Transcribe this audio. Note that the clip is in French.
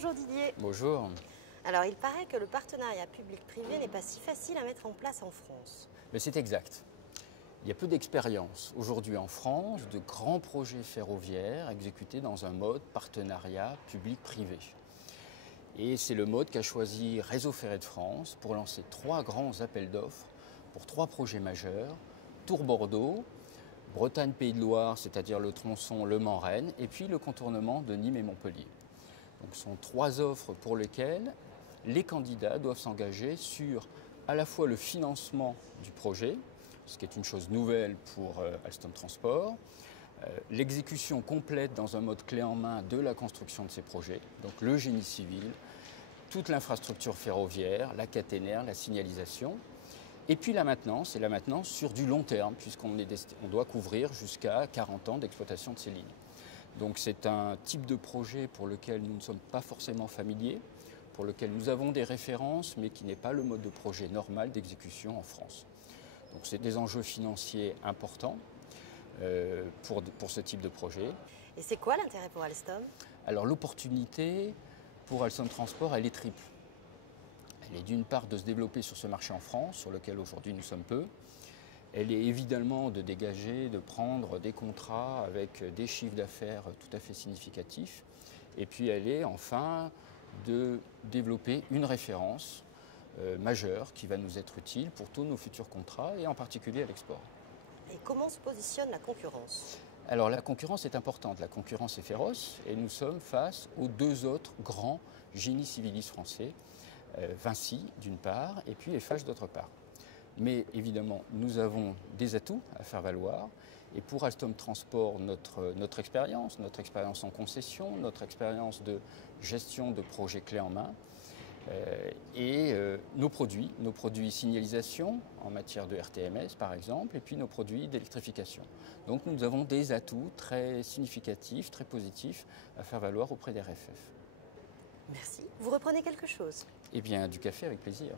Bonjour Didier. Bonjour. Alors il paraît que le partenariat public-privé n'est pas si facile à mettre en place en France. Mais c'est exact. Il y a peu d'expérience aujourd'hui en France de grands projets ferroviaires exécutés dans un mode partenariat public-privé. Et c'est le mode qu'a choisi Réseau Ferré de France pour lancer 3 grands appels d'offres pour 3 projets majeurs: Tours-Bordeaux, Bretagne-Pays de Loire, c'est-à-dire le tronçon Le Mans-Rennes, et puis le contournement de Nîmes et Montpellier. Donc ce sont 3 offres pour lesquelles les candidats doivent s'engager sur à la fois le financement du projet, ce qui est une chose nouvelle pour Alstom Transport, l'exécution complète dans un mode clé en main de la construction de ces projets, donc le génie civil, toute l'infrastructure ferroviaire, la caténaire, la signalisation, et puis la maintenance, et la maintenance sur du long terme, puisqu'on doit couvrir jusqu'à 40 ans d'exploitation de ces lignes. Donc c'est un type de projet pour lequel nous ne sommes pas forcément familiers, pour lequel nous avons des références, mais qui n'est pas le mode de projet normal d'exécution en France. Donc c'est des enjeux financiers importants pour ce type de projet. Et c'est quoi l'intérêt pour Alstom? Alors l'opportunité pour Alstom Transport, elle est triple. Elle est d'une part de se développer sur ce marché en France, sur lequel aujourd'hui nous sommes peu. Elle est évidemment de dégager, de prendre des contrats avec des chiffres d'affaires tout à fait significatifs. Et puis elle est enfin de développer une référence majeure qui va nous être utile pour tous nos futurs contrats et en particulier à l'export. Et comment se positionne la concurrence? Alors la concurrence est importante, la concurrence est féroce et nous sommes face aux 2 autres grands génies civilistes français, Vinci d'une part et puis Eiffage d'autre part. Mais évidemment, nous avons des atouts à faire valoir. Et pour Alstom Transport, notre expérience en concession, notre expérience de gestion de projets clés en main, et nos produits signalisation en matière de RTMS par exemple, et puis nos produits d'électrification. Donc nous avons des atouts très significatifs, très positifs à faire valoir auprès des RFF. Merci. Vous reprenez quelque chose? Eh bien, du café avec plaisir.